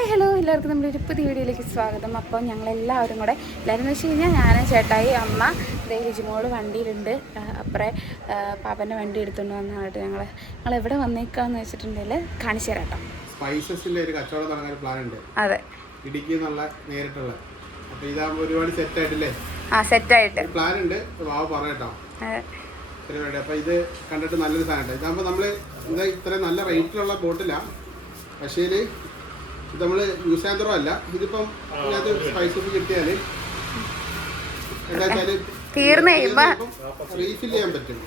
Hi hello എല്ലാവർക്കും നമ്മുടെ ഒരു പുതിയ വീഡിയോയിലേക്ക് സ്വാഗതം. അപ്പോൾ ഞങ്ങളെല്ലാവരും കൂടെ എല്ലാവരും എന്ന് വെച്ച് കഴിഞ്ഞാൽ ഞാൻ, ചേട്ടായി, അമ്മ, ലിജിമോള് വണ്ടിയിലുണ്ട്. അപ്പുറം പാപ്പൻ്റെ വണ്ടി എടുത്തുകൊണ്ട് വന്നായിട്ട് ഞങ്ങൾ എവിടെ വന്നേക്കാന്ന് വെച്ചിട്ടുണ്ടെങ്കിൽ കാണിച്ചു തരാം കേട്ടോ. സ്പൈസസിന്റെ ഒരു കച്ചവടം തുടങ്ങാൻ പ്ലാൻ ഉണ്ട്. അതെ, ഇടുക്കി എന്നുള്ള നേരിട്ടുള്ള. അപ്പോൾ ഇതാകുമ്പോൾ ഒരുപാട് സെറ്റ് ആയിട്ടില്ലേ? സെറ്റായിട്ട് പ്ലാൻ ഉണ്ട്. വാവ് പറയട്ടോ. പരിപാടി. അപ്പോൾ ഇത് കണ്ടിട്ട് നല്ലൊരു സാധനം. ഇതാകുമ്പോൾ നമ്മൾ ഇത്രയും നല്ല റേറ്റിലുള്ള ബോട്ടിലാണ്. പക്ഷേ ഇത് നമ്മൾ യൂസ് ചെയ്യാൻ തരോ അല്ല. ഇതിപ്പം ഇതിനകത്ത് സ്പൈസസ് കിട്ടിയാൽ എന്താ വെച്ചാൽ റീഫിൽ ചെയ്യാൻ പറ്റും.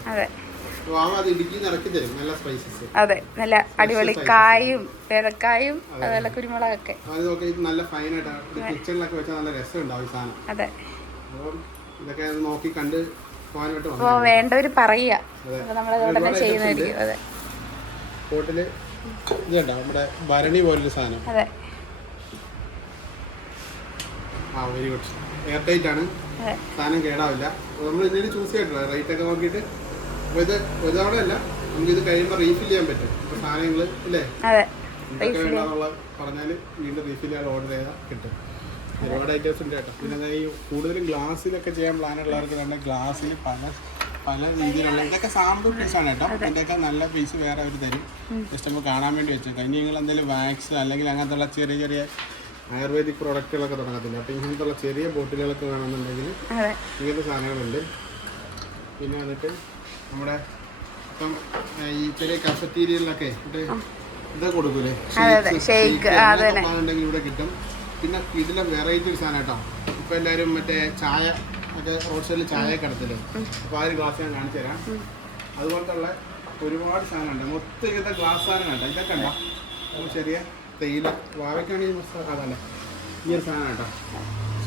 വാവ അത് ഇടുക്കി ഇറക്കി തരും നല്ല സ്പൈസസ്. അതെ, നല്ല അടിപൊളി കായും ഏലക്കായും അതുപോലെ കുരുമുളകൊക്കെ. അത് നോക്കി നല്ല ഫൈനായിട്ട് കിച്ചണിലൊക്കെ വെച്ചാൽ നല്ല രസം ഉണ്ടാവും ഈ സാധനം. അതെ, അപ്പം ഇതൊക്കെ നോക്കി കണ്ട് പോകാനായിട്ട് അപ്പോൾ വേണ്ടവർ പറയുക, നമ്മളത് ഉടനെ ചെയ്യുന്നതായിരിക്കും. അതെ, ബോട്ടില് ഇതുണ്ടോ നമ്മുടെ ഭരണി പോലൊരു സാധനം. അതെ, വെരി ഗുഡ്. എയർ ടൈറ്റ് ആണ്, സാധനം കേടാവില്ല. നമ്മൾ ഇതിന് ചൂസ് ചെയ്തിട്ടുള്ള റേറ്റ് ഒക്കെ നോക്കിയിട്ട്. അപ്പോൾ ഇത് ഒരു തവണ അല്ല, നമുക്ക് ഇത് കഴിയുമ്പോൾ റീഫിൽ ചെയ്യാൻ പറ്റും. ഇപ്പോൾ സാധനങ്ങൾ ഇല്ലേ എന്തൊക്കെ വേണമെന്നുള്ള പറഞ്ഞാൽ വീണ്ടും റീഫിൽ ചെയ്യാൻ ഓർഡർ ചെയ്താൽ കിട്ടും. ഒരുപാട് ഐറ്റംസ് ഉണ്ട് കേട്ടോ. പിന്നെ ഈ കൂടുതലും ഗ്ലാസ്സിലൊക്കെ ചെയ്യാൻ പ്ലാനുള്ളവർക്ക് തന്നെ ഗ്ലാസ്സിൽ പല രീതിയിലുള്ള ഇതൊക്കെ സാമ്പിൾ പീസാണ് കേട്ടോ. ഇതിൻ്റെയൊക്കെ നല്ല പീസ് വേറെ അവർ തരും. ജസ്റ്റ് നമുക്ക് കാണാൻ വേണ്ടി വെച്ചേക്കാം. ഇനി നിങ്ങൾ എന്തെങ്കിലും വാക്സ് അല്ലെങ്കിൽ അങ്ങനത്തെ ചെറിയ ചെറിയ ആയുർവേദിക് പ്രോഡക്റ്റുകളൊക്കെ തുടങ്ങത്തില്ല. അപ്പോൾ ഇങ്ങനത്തെ ചെറിയ ബോട്ടിലുകളൊക്കെ വേണമെന്നുണ്ടെങ്കിൽ ഇങ്ങനത്തെ സാധനങ്ങളുണ്ട്. പിന്നെ വന്നിട്ട് നമ്മുടെ ഇപ്പം ഈ ചെറിയ കഫറ്റീരിയലിലൊക്കെ ഇതൊക്കെ കൊടുക്കൂലേ, ഉണ്ടെങ്കിൽ ഇവിടെ കിട്ടും. പിന്നെ ഇതിലെ വെറൈറ്റി ഒരു സാധനം കേട്ടോ. ഇപ്പം എല്ലാവരും മറ്റേ ചായ ഒക്കെ റോഡ് സൈഡിൽ ചായയൊക്കെ എടുത്തില്ലേ, അപ്പോൾ ആ ഒരു ഗ്ലാസ് ഞാൻ കാണിച്ചു തരാം. അതുപോലത്തെ ഉള്ള ഒരുപാട് സാധനമുണ്ട്. മൊത്തം ഇങ്ങനത്തെ ഗ്ലാസ് സാധനം കണ്ടോ. ഇതൊക്കെ ഉണ്ടോ ചെറിയ തേയില വാവയ്ക്കാണെങ്കിൽ അതല്ലേ ഈ ഒരു സാധനം കേട്ടോ.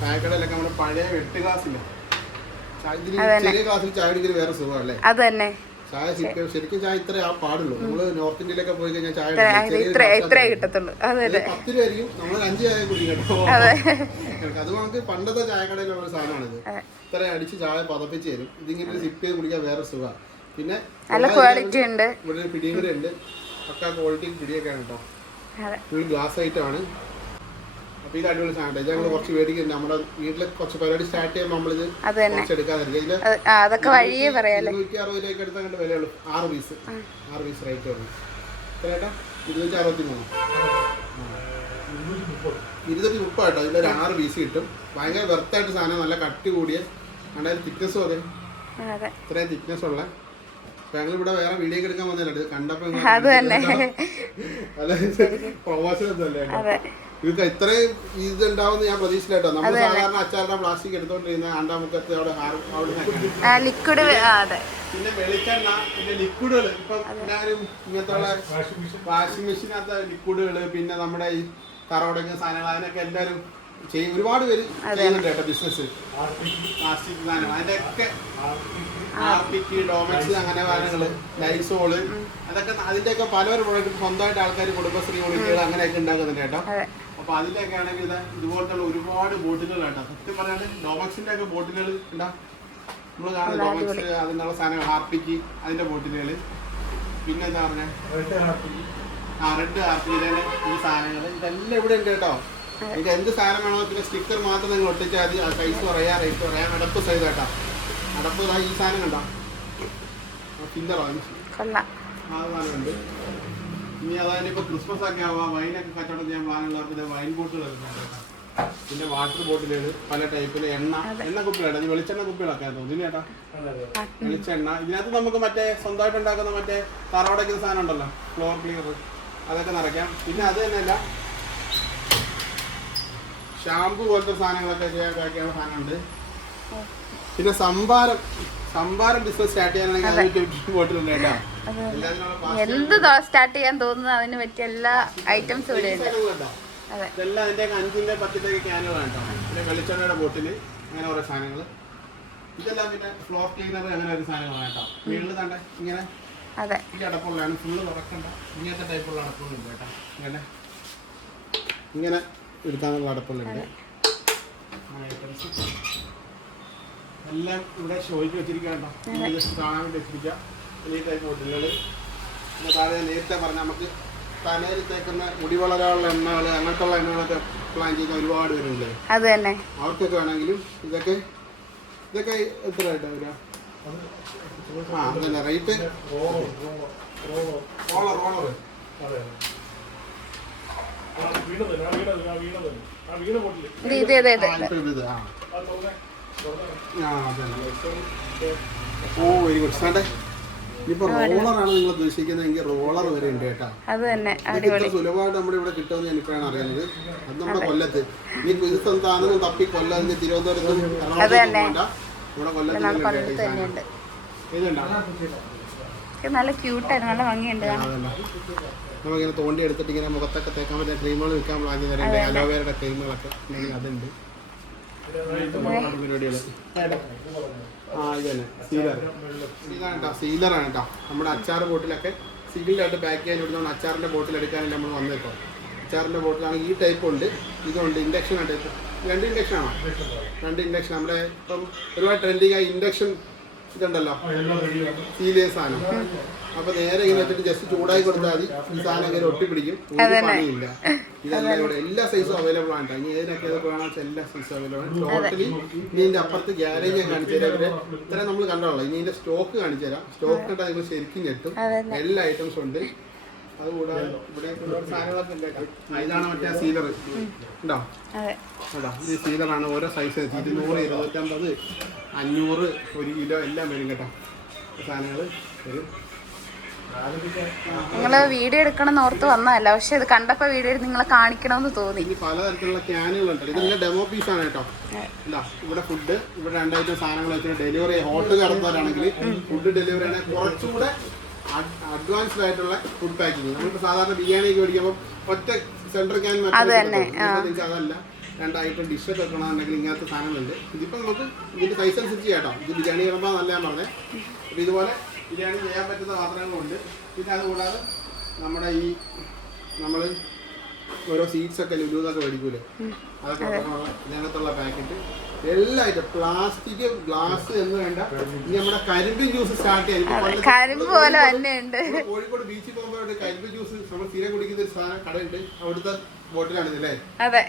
ചായക്കടയിലൊക്കെ നമ്മുടെ പഴയ വെട്ട് ഗ്ലാസ്സില്ല, ചെറിയ ഗ്ലാസ്സിൽ ചായ കുടിക്കൽ വേറെ സുഖമല്ലേ. ചായ ശരിക്കും ചായ ഇത്രേ ആ പാടുള്ളൂ. നമ്മള് നോർത്ത് ഇന്ത്യയിലൊക്കെ പോയി കഴിഞ്ഞാൽ ചായ 10 രൂപയായിരിക്കും, നമ്മൾ 5 ചായ കുടിക്കും കേട്ടോ. അത് നമുക്ക് പണ്ടത്തെ ചായക്കടയിലുള്ള സാധനമാണിത്. ഇത്ര അടിച്ച് ചായ പതപ്പിച്ച് തരും. ഇതിങ്ങനെ സിപ്പ് ചെയ്ത് കുടിക്കാൻ വേറെ സുഖമാണ്. പിന്നെ നല്ല ക്വാളിറ്റി ഉണ്ട്, ഇവിടെ പിടിയും കൂടെ ഉണ്ട്. പക്കാ ക്വാളിറ്റി പിടിയൊക്കെയാണ് കേട്ടോ. ഫുൾ ഗ്ലാസ് ആയിട്ടാണ്. അപ്പോൾ ഇത് അടിപൊളി സാധനം. ഇത് ഞങ്ങൾ കുറച്ച് മേടിക്കുന്നുണ്ട്. നമ്മുടെ വീട്ടിലെ കുറച്ച് പരിപാടി സ്റ്റാർട്ട് ചെയ്യുമ്പോൾ നമ്മളിത് കുറച്ച് എടുക്കാതിരിക്കും. 260 രൂപയ്ക്ക് എടുത്താൽ കണ്ട് വിലയുള്ളൂ. 6 പീസ് റേറ്റ് വന്നു. ചേട്ടാ 263 230 കേട്ടോ. ഇതിലൊരു 6 പീസ് കിട്ടും. ഭയങ്കര വെർത്തായിട്ട് സാധനം, നല്ല കട്ടി കൂടിയ കണ്ടാൽ തിക്നെസ്സും അതെ ഇത്രയും തിക്നെസ് ഉള്ള. അപ്പൊ ഞങ്ങൾ ഇവിടെ വേറെ വീഡിയോ ഒക്കെ എടുക്കാൻ വന്നില്ല. ഇത് കണ്ടപ്പോ പ്രൊമോഷൻ ഒന്നുമല്ലേ. ഇത് ഇത്രയും ഇതുണ്ടാവുന്ന ഞാൻ പ്രതീക്ഷിച്ചിട്ടോ. നമ്മൾ സാധാരണ അച്ചാറിന്റെ പ്ലാസ്റ്റിക് എടുത്തോണ്ടിരുന്ന അണ്ടാമുക്കത്ത് അവിടെ ലിക്വിഡ്, പിന്നെ വെളിച്ചെണ്ണ, പിന്നെ ലിക്വിഡുകൾ. ഇപ്പൊ എല്ലാവരും ഇങ്ങനത്തെ വാഷിംഗ് മെഷീനകത്ത് ലിക്വിഡുകൾ, പിന്നെ നമ്മുടെ ഈ തറവടങ്ങുന്ന സാധനങ്ങൾ, അതിനൊക്കെ എല്ലാവരും ചെയ്യും. ഒരുപാട് പേര് ചെയ്യുന്നുണ്ട് കേട്ടോ ബിസിനസ്. പ്ലാസ്റ്റിക് സാധനം അതിൻ്റെയൊക്കെ ആർപിക്ക്, ഡോമക്സ്, അങ്ങനെ സാധനങ്ങള്, ലൈസോള്, അതൊക്കെ അതിൻ്റെയൊക്കെ പല പ്രോഡക്റ്റ് സ്വന്തമായിട്ട് ആൾക്കാർ കുടുംബശ്രീ യൂണിറ്റുകൾ അങ്ങനെയൊക്കെ ഉണ്ടാക്കുന്നുണ്ട് കേട്ടോ. അപ്പൊ അതിൻ്റെയൊക്കെ ആണെങ്കിൽ ഇതുപോലത്തെ ഒരുപാട് ബോട്ടുകൾ കേട്ടോ. സത്യം പറഞ്ഞാൽ ഡോമക്സിന്റെ ഒക്കെ ബോട്ടുകൾ ഉണ്ടാ നമ്മൾ കാണുന്നത്. ഡോമക്സ് അതിനുള്ള സാധനങ്ങൾ, ഹാർപ്പിക്ക് അതിന്റെ ബോട്ടുകൾ. പിന്നെ എന്താ പറഞ്ഞ റെഡ് ഹാർപ്പിക്ക് ഈ സാധനങ്ങൾ ഇതെല്ലാം ഇവിടെ ഉണ്ട് കേട്ടോ. ഇത് എന്ത് സാധനം വേണോ പിന്നെ സ്റ്റിക്കർ മാത്രം നിങ്ങൾ ഒട്ടിച്ചാൽ മതി. സൈസ് പറയാം, റേറ്റ് പറയാം. അടപ്പ് സൈസ് കേട്ടോ. അടപ്പ് ഈ സാധനം കണ്ടോ, ഫില്ലറോ ആ സാധനമുണ്ട്. ഇനി അതായത് ഇപ്പോൾ ക്രിസ്മസ് ഒക്കെ ആവാം, വൈനൊക്കെ കച്ചവടം ചെയ്യാൻ പ്ലാനുള്ളവർക്ക് ഇത് വൈൻ ബോട്ടുകൾ. പിന്നെ വാട്ടർ ബോട്ടിലുകൾ പല ടൈപ്പിൽ. എണ്ണ കുപ്പികളാണ്. ഇത് വെളിച്ചെണ്ണ കുപ്പികളൊക്കെ തോന്നില്ല ചേട്ടാ. വെളിച്ചെണ്ണ ഇതിനകത്ത് നമുക്ക് മറ്റേ സ്വന്തമായിട്ട് ഉണ്ടാക്കുന്ന മറ്റേ തറവടയ്ക്കുന്ന സാധനം ഉണ്ടല്ലോ, ഫ്ലോർ ക്ലിയർ, അതൊക്കെ നിറയ്ക്കാം. പിന്നെ അത് തന്നെയല്ല ഷാമ്പു പോലത്തെ സാധനങ്ങളൊക്കെ ചെയ്യാനുള്ള സാധനമുണ്ട്. പിന്നെ സംഭാരം ബിസിനസ് സ്റ്റാർട്ട് ചെയ്യാനാണെങ്കിൽ ബോട്ടിലുണ്ട് കേട്ടോ. എന്ത് സ്റ്റാർട്ട് ചെയ്യാൻ തോന്നുന്നു അതിന് പറ്റിയ എല്ലാ ഐറ്റംസും ഇവിടെ ഉണ്ട്. ഇതെല്ലാം അതിൻ്റെ 5-ന്റെ 10-ന്റെ ക്യാനുകളാണ് കേട്ടോ. പിന്നെ വെളിച്ചെണ്ണയുടെ ബോട്ടിൽ, അങ്ങനെ ഓരോ സാധനങ്ങൾ. ഇതെല്ലാം പിന്നെ ഫ്ലോർ ക്ലീനർ, അങ്ങനെ ഒരു സാധനങ്ങളാണ് കേട്ടോ. വീട്ടിൽ തന്നെ ഇങ്ങനെ ഈ അടപ്പുള്ളതാണ്. ഫുള്ള് തുറക്കണ്ട, ഇങ്ങനത്തെ ടൈപ്പുള്ള അടപ്പുകളുണ്ട് കേട്ടോ. ഇങ്ങനെ എടുക്കാനുള്ള അടപ്പുകളുണ്ട്. എല്ലാം ഇവിടെ ഷോയ്ക്ക് വെച്ചിരിക്കുക കേട്ടോ. ജസ്റ്റ് കാണാൻ വേണ്ടി വെച്ചിരിക്കുക. ഈ ടൈപ്പ് ബോട്ടിലുകൾ. പിന്നെ താഴെ നേരത്തെ പറഞ്ഞാൽ നമുക്ക് തലയിൽ തേക്കുന്ന മുടി വളരാനുള്ള എണ്ണകൾ അങ്ങനത്തുള്ള എണ്ണകളൊക്കെ പ്ലാൻ ചെയ്യുന്ന ഒരുപാട് പേരുണ്ട്. അത് തന്നെ അവർക്കൊക്കെ വേണമെങ്കിലും ഇതൊക്കെ എത്ര ആയിട്ടാ വരിക? അതന്നെ റേറ്റ് റോളർ വെരി ഗുഡ് സാണ്ടേ. ഇനിയിപ്പോ റോളറാണ് നിങ്ങൾ ഉദ്ദേശിക്കുന്നതെങ്കിൽ റോളർ വരെ ഉണ്ട് കേട്ടോ. അത് തന്നെ സുലഭമായിട്ട് നമ്മുടെ ഇവിടെ കിട്ടുമെന്ന് എനിക്കാണ് അറിയുന്നത്. അത് നമ്മുടെ കൊല്ലത്ത് ഈ പുതുസ്ഥാനത്തും തപ്പി കൊല്ലം തിരുവനന്തപുരത്തും ഇവിടെ കൊല്ലത്ത് നല്ല ക്യൂട്ടായിരുന്നു, നല്ല ഭംഗിയുണ്ട്. നമുക്കിങ്ങനെ തോണ്ടി എടുത്തിട്ട് ഇങ്ങനെ മുഖത്തൊക്കെ തേക്കാൻ പറ്റിയ ക്രീമുകൾ വിൽക്കാൻ പ്ലാൻ ചെയ്തിട്ടുണ്ട്. അലോവേരയുടെ ക്രീമുകളൊക്കെ ഉണ്ടെങ്കിൽ അതുണ്ട്. പരിപാടികൾ ഇത് തന്നെ സീലറാണ് കേട്ടോ. നമ്മുടെ അച്ചാർ ബോട്ടിലൊക്കെ സീലായിട്ട് പാക്ക് ചെയ്യാൻ ഇവിടുന്ന് അച്ചാറിൻ്റെ ബോട്ടിൽ എടുക്കാനല്ലേ നമ്മൾ വന്നേക്കോ. അച്ചാറിൻ്റെ ബോട്ടിലാണ് ഈ ടൈപ്പ് ഉണ്ട്, ഇതുണ്ട്. ഇൻഡക്ഷൻ ഉണ്ട്. 2 ഇൻഡക്ഷനാണോ? 2 ഇൻഡക്ഷൻ. നമ്മുടെ ഇപ്പം ഒരുപാട് ട്രെൻഡിങ് ആയി ഇൻഡക്ഷൻ ഇതുണ്ടല്ലോ, സീൽ ചെയ്ത സാധനം. അപ്പൊ നേരെ ഇങ്ങനെ വെച്ചിട്ട് ജസ്റ്റ് ചൂടായി കൊടുത്താൽ മതി. ഈ സാധനം ഇങ്ങനെ ഒട്ടിപ്പിടിക്കും, ഒരു പണിയില്ല. ഇതെല്ലാം ഇവിടെ എല്ലാ സൈസും അവൈലബിൾ ആണ്. ഇനി ഏതിനൊക്കെ ഏതൊക്കെ വേണമെന്ന് എല്ലാ സൈസും അവൈലബിൾ ആണ്. ടോട്ടലി ഇനി ഇതിന്റെ അപ്പുറത്ത് ഗ്യാരേജ് ഞാൻ കാണിച്ചു തരാം. ഇവരെ ഇത്ര നമ്മൾ കണ്ടോളൂ. ഇനി ഇതിന്റെ സ്റ്റോക്ക് കാണിച്ചു തരാം. സ്റ്റോക്ക് കണ്ടാൽ നിങ്ങൾ ശരിക്കും ഞെട്ടും. എല്ലാ ഐറ്റംസും ഉണ്ട്. അതുകൂടാതെ ഇവിടെ ഒരുപാട് സാധനങ്ങളൊക്കെ ഉണ്ടാക്കാം. ഇതാണ് മറ്റേ സീലർ ഉണ്ടോ? കേട്ടോ, ഇത് സീലറാണ്. ഓരോ സൈസ് 200, 250, 500, 1 കിലോ എല്ലാം വരും കേട്ടോ. സാധനങ്ങൾ വരും. നിങ്ങള് വീഡിയോ എടുക്കണം എന്ന് ഓർത്ത് വന്നതല്ല, പക്ഷെ ഇത് കണ്ടപ്പോ വീഡിയോ നിങ്ങളെ കാണിക്കണമെന്ന് തോന്നി. ഇനി പലതരത്തിലുള്ള ക്യാനുകളുണ്ട്. ഇതെല്ലാം ഡെമോ പീസാണ് കേട്ടോ. ഇതാ ഇവിടെ ഫുഡ്, ഇവിടെ 2 ഐറ്റം സാധനങ്ങൾ വെച്ചിട്ട് ഡെലിവറി ഹോട്ടൽ നടത്തുന്നവരാണെങ്കിൽ ഫുഡ് ഡെലിവറി ആണെങ്കിൽ കുറച്ചുകൂടെ അഡ്വാൻസ്ഡ് ആയിട്ടുള്ള ഫുഡ് പാക്കിങ്. നമുക്ക് സാധാരണ ബിരിയാണി ഒക്കെ മേടിക്കുമ്പോൾ ഒറ്റ സെൻട്രൽ ക്യാൻ നിങ്ങൾക്ക് അതല്ല. 2 ഐറ്റം ഡിഷൊക്കെ വെക്കണമെന്നുണ്ടെങ്കിൽ ഇങ്ങനത്തെ സാധനങ്ങളുണ്ട്. ഇതിപ്പോൾ നമുക്ക് ഇതിന്റെ സൈസ് അനുസരിച്ച് കേട്ടോ. ഇത് ബിരിയാണി കിടമ്പോൾ നല്ല ഞാൻ പറഞ്ഞത്. അപ്പോൾ ഇതുപോലെ ബിരിയാണി ചെയ്യാൻ പറ്റുന്ന പാത്രങ്ങളുണ്ട്. പിന്നെ അതുകൂടാതെ നമ്മുടെ ഈ നമ്മൾ ഓരോ സീറ്റ്സൊക്കെ ലുലുന്നൊക്കെ മേടിക്കൂലേ, അതൊക്കെ ഇതിനകത്തുള്ള പാക്കറ്റ് എല്ലാ ഐറ്റം. പ്ലാസ്റ്റിക്, ഗ്ലാസ് എന്ന് വേണ്ട. ഇനി നമ്മുടെ കരിമ്പിൻ ജ്യൂസ് സ്റ്റാർട്ട് ചെയ്യാൻ കോഴിക്കോട് ബീച്ചിൽ പോകുമ്പോൾ കരിമ്പ് ജ്യൂസ് നമ്മൾ സ്ഥിരം കുടിക്കുന്ന ഒരു സാധനം കടയുണ്ട്. അവിടുത്തെ ബോട്ടിലാണ് ഇതല്ലേ,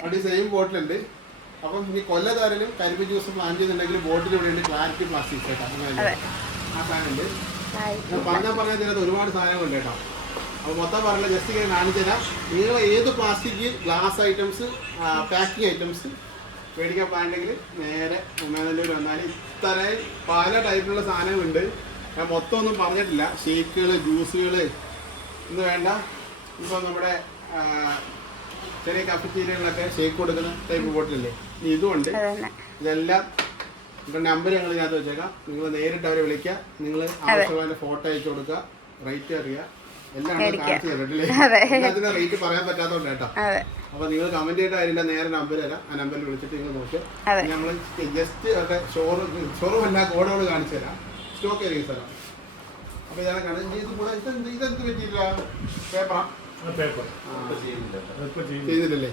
അവിടെ സെയിം ബോട്ടിലുണ്ട്. അപ്പം ഇനി കൊല്ലത്താരനും കരിമ്പ് ജ്യൂസ് പ്ലാൻ ചെയ്യുന്നുണ്ടെങ്കിൽ ബോട്ടിൽ ഇവിടെ ഉണ്ട്. ക്ലാരിറ്റി പ്ലാസ്റ്റിക് കേട്ടോ, ആ സാധനം ഉണ്ട്. പറഞ്ഞാൽ ഇതിനകത്ത് ഒരുപാട് സാധനങ്ങളുണ്ട് കേട്ടോ. അപ്പോൾ മൊത്തം പറഞ്ഞാൽ ജസ്റ്റ് ഇങ്ങനെ കാണിച്ചു തരാം. നിങ്ങൾ ഏത് plastic, glass items, packing items മേടിക്കാൻ പാടുണ്ടെങ്കിൽ നേരെ ഉമ്മേനല്ലൂർ വന്നാൽ ഇത്രയും പല ടൈപ്പിലുള്ള സാധനങ്ങളുണ്ട്. ഞാൻ മൊത്തം ഒന്നും പറഞ്ഞിട്ടില്ല. ഷേക്കുകൾ, ജ്യൂസുകൾ ഇന്ന് വേണ്ട. ഇപ്പം നമ്മുടെ ചെറിയ കഫറ്റീരിയകളൊക്കെ ഷേക്ക് കൊടുക്കുന്ന ടൈപ്പ് ബോട്ടിലല്ലേ, ഇതുമുണ്ട്. ഇതെല്ലാം ഇപ്പം നമ്പർ ഞങ്ങൾ ഇതിനകത്ത് വെച്ചേക്കാം. നിങ്ങൾ നേരിട്ട് അവരെ വിളിക്കുക. നിങ്ങൾ ആവശ്യമുള്ള ഫോട്ടോ അയച്ചു കൊടുക്കുക, റേറ്റ് അറിയുക, എല്ലാം കാണിച്ചു തരട്ടില്ലേ. എല്ലാത്തിനും റേറ്റ് പറയാൻ പറ്റാത്തതുകൊണ്ട് കേട്ടോ. അപ്പൊ നിങ്ങൾ കമന്റ് ചെയ്തിട്ട് കാര്യമില്ല, നേരെ നമ്പർ തരാം. ആ നമ്പറിൽ വിളിച്ചിട്ട് നിങ്ങൾ നോക്കുക. നമ്മൾ ജസ്റ്റ് ഒക്കെ ഷോറൂം അല്ല ഗോഡൗൺ കാണിച്ചു തരാം, സ്റ്റോക്ക് ഏരിയസ് തരാം. അപ്പൊ ഇതാണ് ഇതെന്ത് പറ്റിയില്ല, പേപ്പറാ ചെയ്തില്ലല്ലേ?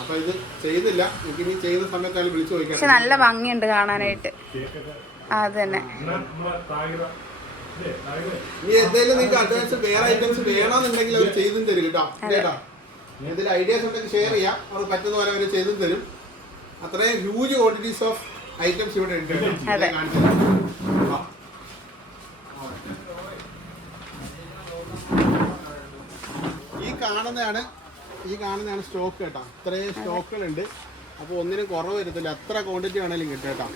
അപ്പൊ ഇത് ചെയ്തില്ല. എനിക്ക് ഇനി ചെയ്യുന്ന സമയത്താണ് വിളിച്ചു ചോദിക്കാം. നല്ല ഭംഗിയുണ്ട് കാണാനായിട്ട്. അതന്നെ. ഇനി എന്തെങ്കിലും നിങ്ങൾക്ക് അഡ്വാൻസ് വേറെ ഐറ്റംസ് വേണമെന്നുണ്ടെങ്കിൽ അവർ ചെയ്തും തരും കേട്ടോ. കേട്ടോ, എന്തെങ്കിലും ഐഡിയാസ് ഉണ്ടെങ്കിൽ ഷെയർ ചെയ്യാം. അവർ പറ്റുന്ന പോലെ അവർ ചെയ്തും തരും. അത്രയും ഹ്യൂജ് ക്വാണ്ടിറ്റീസ് ഓഫ് ഐറ്റംസ് ഇവിടെ ഉണ്ട്. ഈ കാണുന്നതാണ് സ്റ്റോക്ക് കേട്ടോ. ഇത്രയും സ്റ്റോക്കുകളുണ്ട്. അപ്പോൾ ഒന്നിനും കുറവ് വരത്തില്ല. എത്ര ക്വാണ്ടിറ്റി വേണേലും കിട്ടും കേട്ടോ.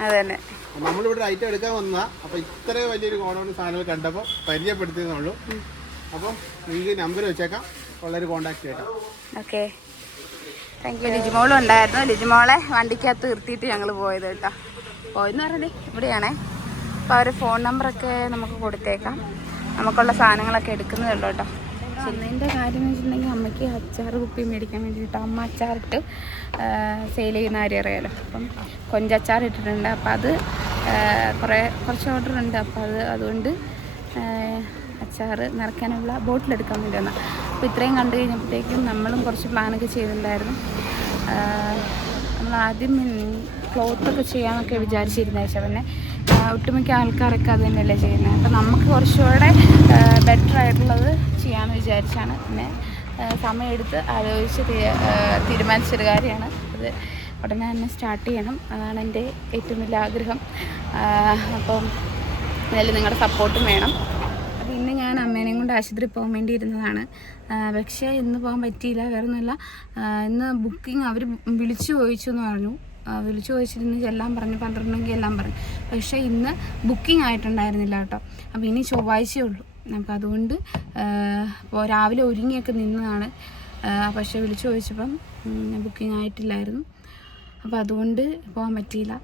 നമ്മളിവിടെ ഐറ്റം എടുക്കാൻ വന്നതാ. അപ്പോൾ ഇത്രയും വലിയൊരു ഗോഡൗൺ സാധനങ്ങൾ കണ്ടപ്പോൾ പരിചയപ്പെടുത്തിയെന്നുള്ളൂ. അപ്പം നിങ്ങൾക്ക് നമ്പർ വെച്ചേക്കാം, വളരെ കോൺടാക്ട് ചെയ്യട്ടോ. Okay, thank you. ലിജിമോളും ഉണ്ടായിരുന്നു. ലിജിമോളെ വണ്ടിക്കകത്ത് നിർത്തിയിട്ട് ഞങ്ങൾ പോയത് കേട്ടോ. പോയെന്ന് പറഞ്ഞത് ഇവിടെയാണേ. അപ്പോൾ അവർ ഫോൺ നമ്പറൊക്കെ നമുക്ക് കൊടുത്തേക്കാം. നമുക്കുള്ള സാധനങ്ങളൊക്കെ എടുക്കുന്നതുള്ളൂ കേട്ടോ. ചെന്നതിൻ്റെ കാര്യം എന്ന് വെച്ചിട്ടുണ്ടെങ്കിൽ അമ്മയ്ക്ക് അച്ചാർ കുപ്പി മേടിക്കാൻ വേണ്ടിയിട്ട് അമ്മ അച്ചാറിട്ട് സെയിൽ ചെയ്യുന്ന കാര്യം അറിയാമല്ലോ. അപ്പം കൊഞ്ചച്ചാർ ഇട്ടിട്ടുണ്ട്. അപ്പോൾ അത് കുറച്ച് ഓർഡർ ഉണ്ട്. അപ്പോൾ അതുകൊണ്ട് അച്ചാർ നിറയ്ക്കാനുള്ള ബോട്ടിലെടുക്കാൻ വേണ്ടി വന്നാൽ. അപ്പോൾ ഇത്രയും കണ്ടു കഴിഞ്ഞപ്പോഴത്തേക്കും നമ്മളും കുറച്ച് പ്ലാനൊക്കെ ചെയ്തിട്ടുണ്ടായിരുന്നു. നമ്മൾ ആദ്യം ക്ലോത്തൊക്കെ ചെയ്യാമെന്നൊക്കെ വിചാരിച്ചിരുന്ന. പക്ഷേ പിന്നെ ഒട്ടുമിക്ക ആൾക്കാരൊക്കെ അത് തന്നെയല്ലേ ചെയ്യുന്നത്. അപ്പോൾ നമുക്ക് കുറച്ചുകൂടെ ബെറ്റർ ആയിട്ടുള്ളത് ചെയ്യാമെന്ന് വിചാരിച്ചാണ്. പിന്നെ സമയമെടുത്ത് ആലോചിച്ച് തീരുമാനിച്ചൊരു കാര്യമാണ്. അത് ഉടനെ തന്നെ സ്റ്റാർട്ട് ചെയ്യണം. അതാണ് എൻ്റെ ഏറ്റവും വലിയ ആഗ്രഹം. അപ്പം അതിൽ നിങ്ങളുടെ സപ്പോർട്ടും വേണം. അപ്പോൾ ഇന്ന് ഞാൻ അമ്മേനെയും കൊണ്ട് ആശുപത്രി പോകാൻ വേണ്ടി ഇരുന്നതാണ്. പക്ഷേ ഇന്ന് പോകാൻ പറ്റിയില്ല. വേറെ ഒന്നുമില്ല, ഇന്ന് ബുക്കിംഗ് അവർ വിളിച്ചു ചോദിച്ചു എന്ന് പറഞ്ഞു. വിളിച്ചു ചോദിച്ചിരുന്ന് എല്ലാം പറഞ്ഞു, 12 മണിക്ക് എല്ലാം പറഞ്ഞു. പക്ഷേ ഇന്ന് ബുക്കിംഗ് ആയിട്ടുണ്ടായിരുന്നില്ല കേട്ടോ. അപ്പോൾ ഇനി ചൊവ്വാഴ്ചയേ ഉള്ളൂ. അപ്പോൾ അതുകൊണ്ട് ഇപ്പോൾ രാവിലെ ഒരുങ്ങിയൊക്കെ നിന്നതാണ്. പക്ഷേ വിളിച്ചു ചോദിച്ചപ്പം ബുക്കിംഗ് ആയിട്ടില്ലായിരുന്നു. അപ്പോൾ അതുകൊണ്ട് പോകാൻ പറ്റിയില്ല.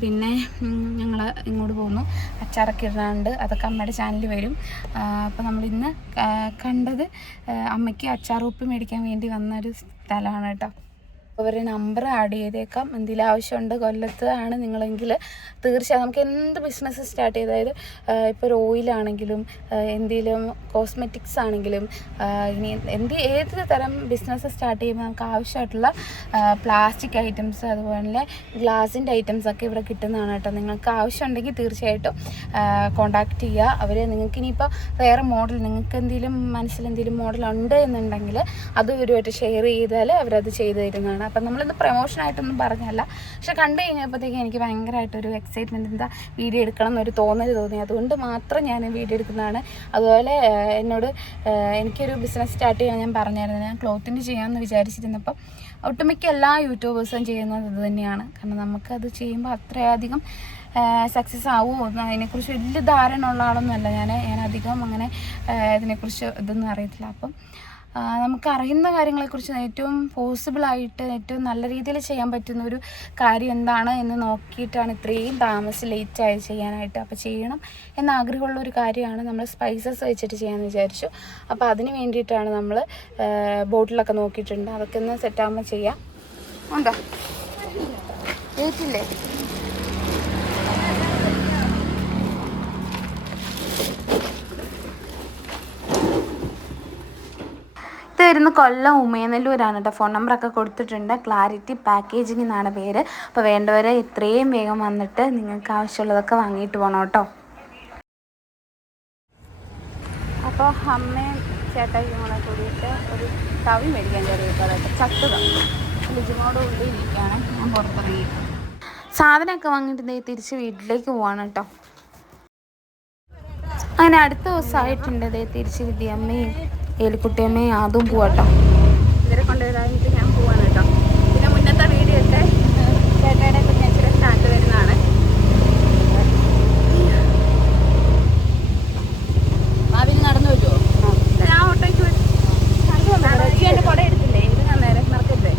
പിന്നെ ഞങ്ങൾ ഇങ്ങോട്ട് പോന്നു. അച്ചാറൊക്കെ ഇടാണ്ട് അതൊക്കെ അമ്മയുടെ ചാനലിൽ വരും. അപ്പോൾ നമ്മളിന്ന് കണ്ടത് അമ്മയ്ക്ക് അച്ചാർ ഉപ്പ് മേടിക്കാൻ വേണ്ടി വന്നൊരു സ്ഥലമാണ് കേട്ടോ. അവരുടെ നമ്പർ ആഡ് ചെയ്തേക്കാം. എന്തെങ്കിലും ആവശ്യമുണ്ട്, കൊല്ലത്ത് ആണ് നിങ്ങളെങ്കിൽ തീർച്ചയായും നമുക്ക് എന്ത് ബിസിനസ് സ്റ്റാർട്ട് ചെയ്ത്, അതായത് ഇപ്പോൾ ഒരു ഓയിലാണെങ്കിലും എന്തെങ്കിലും കോസ്മെറ്റിക്സ് ആണെങ്കിലും ഇനി ഏത് തരം ബിസിനസ് സ്റ്റാർട്ട് ചെയ്യുമ്പോൾ നമുക്ക് ആവശ്യമായിട്ടുള്ള പ്ലാസ്റ്റിക് ഐറ്റംസ് അതുപോലെ ഗ്ലാസിൻ്റെ ഐറ്റംസൊക്കെ ഇവിടെ കിട്ടുന്നതാണ് കേട്ടോ. നിങ്ങൾക്ക് ആവശ്യമുണ്ടെങ്കിൽ തീർച്ചയായിട്ടും കോണ്ടാക്ട് ചെയ്യുക. അവർ നിങ്ങൾക്ക് ഇനിയിപ്പോൾ വേറെ മോഡൽ, നിങ്ങൾക്ക് എന്തെങ്കിലും മനസ്സിൽ എന്തെങ്കിലും മോഡൽ ഉണ്ട് എന്നുണ്ടെങ്കിൽ അത് ഇവരുമായിട്ട് ഷെയർ ചെയ്താൽ അവരത് ചെയ്തു തരുന്നതാണ്. അപ്പം നമ്മളിന്ന് പ്രൊമോഷനായിട്ടൊന്നും പറഞ്ഞല്ല, പക്ഷെ കണ്ടു കഴിഞ്ഞപ്പോഴത്തേക്കും എനിക്ക് ഭയങ്കരമായിട്ടൊരു എക്സൈറ്റ്മെൻറ്റ്, എന്താ വീഡിയോ എടുക്കണം എന്നൊരു തോന്നൽ തോന്നി. അതുകൊണ്ട് മാത്രം ഞാൻ വീഡിയോ എടുക്കുന്നതാണ്. അതുപോലെ എന്നോട് എനിക്കൊരു ബിസിനസ് സ്റ്റാർട്ട് ചെയ്യാൻ ഞാൻ പറഞ്ഞായിരുന്നു. ഞാൻ ക്ലോത്തിൻ്റെ ചെയ്യാമെന്ന് വിചാരിച്ചിരുന്നപ്പോൾ ഒട്ടുമിക്ക എല്ലാ യൂട്യൂബേഴ്സും ചെയ്യുന്നത് ഇത് തന്നെയാണ്. കാരണം നമുക്കത് ചെയ്യുമ്പോൾ അത്രയധികം സക്സസ് ആവുമോ അതിനെക്കുറിച്ച് വലിയ ധാരണ ഉള്ള ആളൊന്നുമല്ല ഞാൻ അധികം അങ്ങനെ ഇതിനെക്കുറിച്ച് ഇതൊന്നും അറിയത്തില്ല. അപ്പം നമുക്കറിയുന്ന കാര്യങ്ങളെക്കുറിച്ച് ഏറ്റവും പോസിബിളായിട്ട് ഏറ്റവും നല്ല രീതിയിൽ ചെയ്യാൻ പറ്റുന്ന ഒരു കാര്യം എന്താണ് എന്ന് നോക്കിയിട്ടാണ് ഇത്രയും താമസിച്ച് ലേറ്റായി ചെയ്യാനായിട്ട്. അപ്പോൾ ചെയ്യണം എന്ന ആഗ്രഹമുള്ള ഒരു കാര്യമാണ്. നമ്മൾ സ്പൈസസ് വെച്ചിട്ട് ചെയ്യാമെന്ന് വിചാരിച്ചു. അപ്പോൾ അതിന് വേണ്ടിയിട്ടാണ് നമ്മൾ ബോട്ടിലൊക്കെ നോക്കിയിട്ടുണ്ട്. അതൊക്കെ ഒന്ന് സെറ്റാകുമ്പോൾ ചെയ്യാം. ഉണ്ടോ ഏറ്റില്ലേ? ഇത് വരുന്ന കൊല്ലം ഉമയനെല്ലൂരാണ് കേട്ടോ. ഫോൺ നമ്പറൊക്കെ കൊടുത്തിട്ടുണ്ട്. ക്ലാരിറ്റി പാക്കേജിംഗ് എന്നാണ് പേര്. അപ്പോൾ വേണ്ടവരെ എത്രയും വേഗം വന്നിട്ട് നിങ്ങൾക്ക് ആവശ്യമുള്ളതൊക്കെ വാങ്ങിയിട്ട് പോകണം കേട്ടോ. അപ്പോൾ അമ്മയും ചേട്ടായിക്കും കൂടെ കൂടിയിട്ട് ഒരു തവി മേടിക്കാൻ കയറിയിട്ട് ചട്ടുക ലിജിമോട് ഉള്ളിൽ ഇരിക്കുകയാണ്. ഞാൻ പുറത്തിറങ്ങി സാധനമൊക്കെ വാങ്ങിയിട്ട് തിരിച്ച് വീട്ടിലേക്ക് പോവാണ് കേട്ടോ. അങ്ങനെ അടുത്ത ദിവസമായിട്ടുണ്ട്. തിരിച്ച് വിദ്യമ്മയും ഏലിക്കുട്ടിയമ്മയും അതും പോവാട്ടോ. ഇവരെ കൊണ്ടുവരാനായിട്ട് ഞാൻ പോവാണ് കേട്ടോ. പിന്നെ മുന്നത്തെ വീഡിയോ ഒക്കെ ചേട്ടയുടെ കുഞ്ഞച്ഛൻ്റെ സ്റ്റാർട്ട് വരുന്നതാണ്. ഭാവിയിൽ നടന്നു പറ്റുമോ? ഞാൻ ഓട്ടോയ്ക്ക് എൻ്റെ കുട എടുത്തില്ലേ? ഇത് ഞാൻ നേരെ മറക്കരുത്.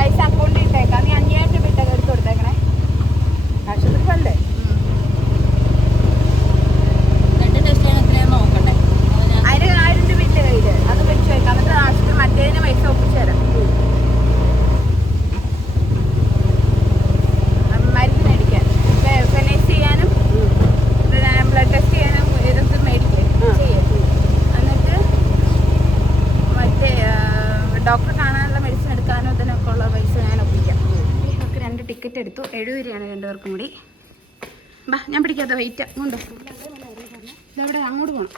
പൈസ അക്കൗണ്ടിൽ ഇട്ടേക്കാം. നീ 5000 രൂപ ഇട്ടൊക്കെ എടുത്ത് കൊടുത്തേക്കണേ. ആശുപത്രിക്കല്ലേ? അത് വെച്ച് വെക്കാം. എന്നിട്ട് ആശുപത്രി മറ്റേതിന് പൈസ ഒപ്പിച്ചു തരാം. മരുന്ന് മേടിക്കാൻ, ഫെനൈസ് ചെയ്യാനും ബ്ലഡ് ടെസ്റ്റ് ചെയ്യാനും ഇതൊക്കെ മേടിക്കും. എന്നിട്ട് മറ്റേ ഡോക്ടറെ കാണാനുള്ള മെഡിസിൻ എടുക്കാനും ഇതിനൊക്കെ ഉള്ള പൈസ ഞാൻ ഒപ്പിക്കാം. നമുക്ക് 2 ടിക്കറ്റ് എടുത്തു. 70 രൂപയാണ് 2 പേർക്കും കൂടി. ബാ, ഞാൻ പിടിക്കാത്ത വെയിറ്റ് അങ്ങോട്ട് ഇതെവിടെ അങ്ങോട്ട് പോകണം.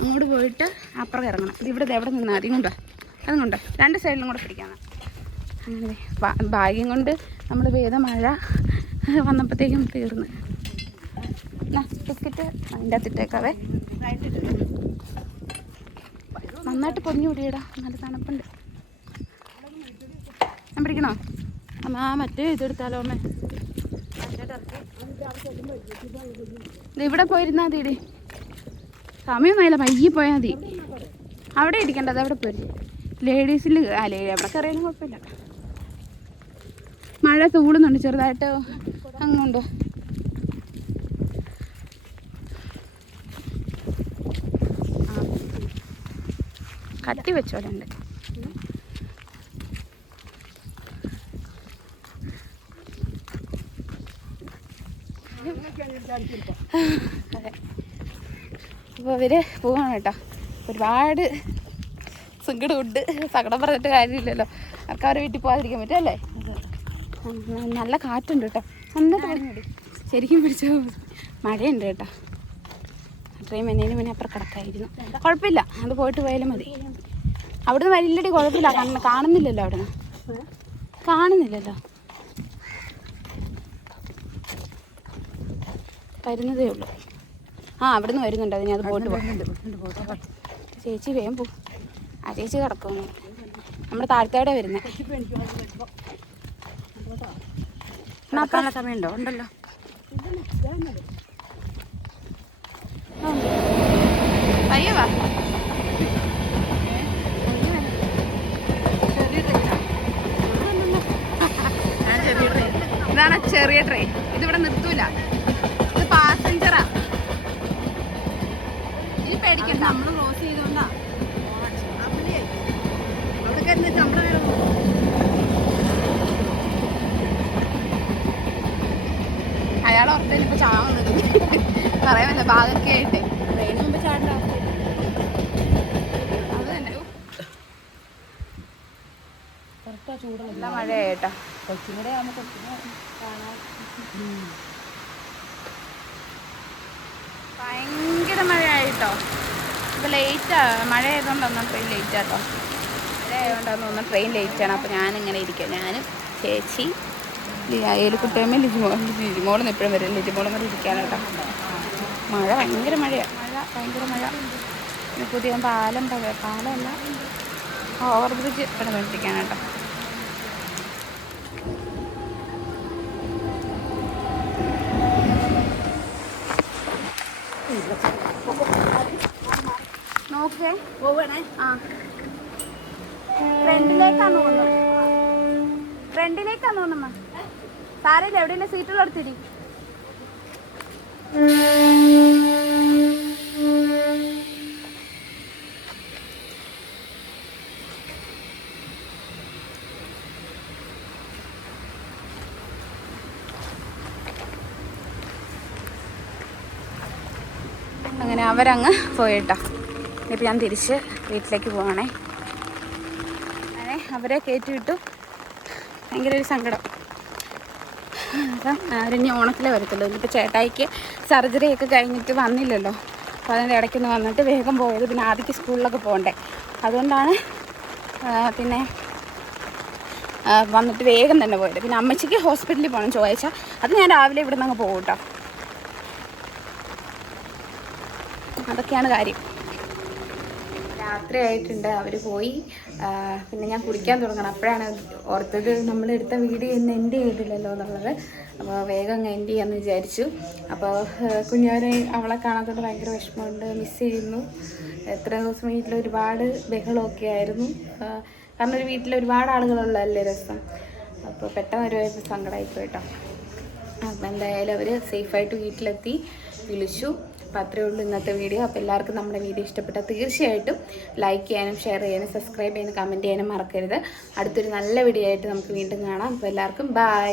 അങ്ങോട്ട് പോയിട്ട് അപ്പുറം ഇറങ്ങണം. ഇവിടെ എവിടെ നിന്നാൽ മതി. കൊണ്ടോ അതും കൊണ്ടോ 2 സൈഡിലും കൂടെ പിടിക്കാനാണ്. അങ്ങനെ ഭാഗ്യം കൊണ്ട് നമ്മൾ പെയ്ത മഴ വന്നപ്പോഴത്തേക്കും തീർന്ന്. ടിക്കറ്റ് അതിൻ്റെ അകത്തിട്ടേക്കാവേ. നന്നായിട്ട് പൊതിഞ്ഞു കൂടിയിടാ, നല്ല തണുപ്പുണ്ട്. ഞാൻ പിടിക്കണോ അമ്മ? മറ്റേ ഇതെടുത്താലോ അമ്മേ? ഇവിടെ പോയിരുന്നാൽ മതി. സമയമൊന്നുമില്ല, പയ്യെ പോയാൽ മതി. അവിടെ ഇരിക്കേണ്ടത് അവിടെ പോയി. ലേഡീസിൽ എവിടെ കയറിയാലും കുഴപ്പമില്ല. മഴ തൂളുന്നുണ്ട് ചെറുതായിട്ട്. അങ്ങുണ്ടോ? കട്ടി വെച്ചോലുണ്ട്. അതെ, അപ്പോൾ ഇവർ പോവാണ് കേട്ടോ. ഒരുപാട് സങ്കടമുണ്ട്. സങ്കടം പറഞ്ഞിട്ട് കാര്യമില്ലല്ലോ. അവർക്ക് അവരെ വീട്ടിൽ പോകാതിരിക്കാൻ പറ്റും അല്ലേ? നല്ല കാറ്റുണ്ട് കേട്ടോ. നന്നായിട്ട് ശരിക്കും പിടിച്ച മഴയുണ്ട് കേട്ടോ. ട്രെയിൻ വന്നതിന് മുന്നേ അപ്പുറം കിടക്കായിരുന്നു. കുഴപ്പമില്ല, അത് പോയിട്ട് പോയാലും മതി. അവിടുന്ന് വലിയടി കുഴപ്പമില്ല, കാണുന്നില്ലല്ലോ. അവിടുന്ന് കാണുന്നില്ലല്ലോ, വരുന്നതേ ഉള്ളൂ. അവിടുന്ന് വരുന്നുണ്ട്. അതിന് അത് പോയിട്ട് പോകാം. ചേച്ചി വേഗം പോ. ചേച്ചി കിടക്കുന്നു. നമ്മുടെ താഴത്തേടെ വരുന്നത്. സമയമുണ്ടോ? ഉണ്ടല്ലോ. പയ്യ വാ. ഇതാണ് ചെറിയ ട്രെയിൻ. ഇതിവിടെ നിർത്തൂല, ഇത് പാസഞ്ചറാ. ഇനി പേടിക്കണ്ട, നമ്മൾ ക്രോസ് ചെയ്തോണ്ടാ. അയാൾ ഓർത്തേന് ഇപ്പൊ ചാവുന്നത് പറയാമല്ല, ഭാഗമൊക്കെ ആയിട്ട് ട്രെയിന് മുമ്പ് ചാടേണ്ട അവസ്ഥ. അത് തന്നെ നല്ല മഴയായിട്ടാ. കൊച്ചിനും കൂടെ ആവുമ്പോ കൊച്ചിനെ കാണാൻ ഭയങ്കര മഴയായിട്ടോ. ഇപ്പൊ ലേറ്റാ, മഴ ആയതുകൊണ്ടൊന്നും ട്രെയിൻ ലേറ്റാട്ടോ. മഴ ആയതുകൊണ്ടൊന്നും ട്രെയിൻ ലേറ്റാണ്. അപ്പോൾ ഞാനിങ്ങനെ ഇരിക്കുക. ഞാനും ചേച്ചി ഏലിക്കുട്ടിയമ്മ ലിജിമോളൊന്നും എപ്പോഴും വരും. ലിജിമോളും വരെ ഇരിക്കാനായിട്ടോ. മഴ ഭയങ്കര മഴയാണ്. ഭയങ്കര മഴ. പിന്നെ പുതിയ പാലമല്ല, ഓവർ ബ്രിഡ്ജ് പണിതിരിക്കാനായിട്ടോ. നോക്കേ പോവണേ. ഫ്രണ്ടിലേക്കാന്ന് തോന്നുന്നു. ഫ്രണ്ടിലേക്കാന്ന് തോന്നുമ്മ. സാരമില്ല, എവിടെയല്ലേ സീറ്റുകളെടുത്തിരി. അങ്ങനെ അവരങ്ങ് പോയിട്ടോ. ഇനിയിപ്പോൾ ഞാൻ തിരിച്ച് വീട്ടിലേക്ക് പോകണേ. അങ്ങനെ അവരെ കയറ്റി വിട്ടു. ഭയങ്കര ഒരു സങ്കടം. അപ്പം അവരിനി ഓണത്തിലേ വരത്തുള്ളൂ. ഇന്നിപ്പോൾ ചേട്ടായിക്ക് സർജറിയൊക്കെ കഴിഞ്ഞിട്ട് വന്നില്ലല്ലോ. അപ്പോൾ അതിൻ്റെ ഇടയ്ക്കൊന്ന് വന്നിട്ട് വേഗം പോയത്. പിന്നെ ആദ്യക്ക് സ്കൂളിലൊക്കെ പോകണ്ടേ, അതുകൊണ്ടാണ് പിന്നെ വന്നിട്ട് വേഗം തന്നെ പോയത്. പിന്നെ അമ്മച്ചിക്ക് ഹോസ്പിറ്റലിൽ പോകണം ചൊവ്വാഴ്ച. അത് ഞാൻ രാവിലെ ഇവിടെ നിന്ന് അങ്ങ് പോകും കേട്ടോ. അതൊക്കെയാണ് കാര്യം. രാത്രിയായിട്ടുണ്ട്, അവർ പോയി. പിന്നെ ഞാൻ കുടിക്കാൻ തുടങ്ങണം. അപ്പോഴാണ് ഓർത്തത് നമ്മളെടുത്ത വീഡിയോ ഇന്ന് എൻഡ് ചെയ്തില്ലല്ലോ എന്നുള്ളത്. അപ്പോൾ വേഗം അങ്ങ് എൻഡ് ചെയ്യാമെന്ന് വിചാരിച്ചു. അപ്പോൾ കുഞ്ഞവരെ അവളെ കാണാത്തോണ്ട് ഭയങ്കര വിഷമമുണ്ട്, മിസ് ചെയ്യുന്നു. എത്ര ദിവസം വീട്ടിൽ ഒരുപാട് ബഹളമൊക്കെ ആയിരുന്നു. കാരണം ഒരു വീട്ടിൽ ഒരുപാട് ആളുകളുള്ളതല്ലേ രസം. അപ്പോൾ പെട്ടെന്ന് ഒരു സങ്കടമായിപ്പോയി കേട്ടോ. അപ്പം എന്തായാലും അവർ സേഫായിട്ട് വീട്ടിലെത്തി, വിളിച്ചു. അപ്പോൾ അത്രയേ ഉള്ളൂ ഇന്നത്തെ വീഡിയോ. അപ്പോൾ എല്ലാവർക്കും നമ്മുടെ വീഡിയോ ഇഷ്ടപ്പെട്ടാൽ തീർച്ചയായിട്ടും ലൈക്ക് ചെയ്യാനും ഷെയർ ചെയ്യാനും സബ്സ്ക്രൈബ് ചെയ്യാനും കമൻറ്റ് ചെയ്യാനും മറക്കരുത്. അടുത്തൊരു നല്ല വീഡിയോ ആയിട്ട് നമുക്ക് വീണ്ടും കാണാം. അപ്പോൾ എല്ലാവർക്കും ബൈ.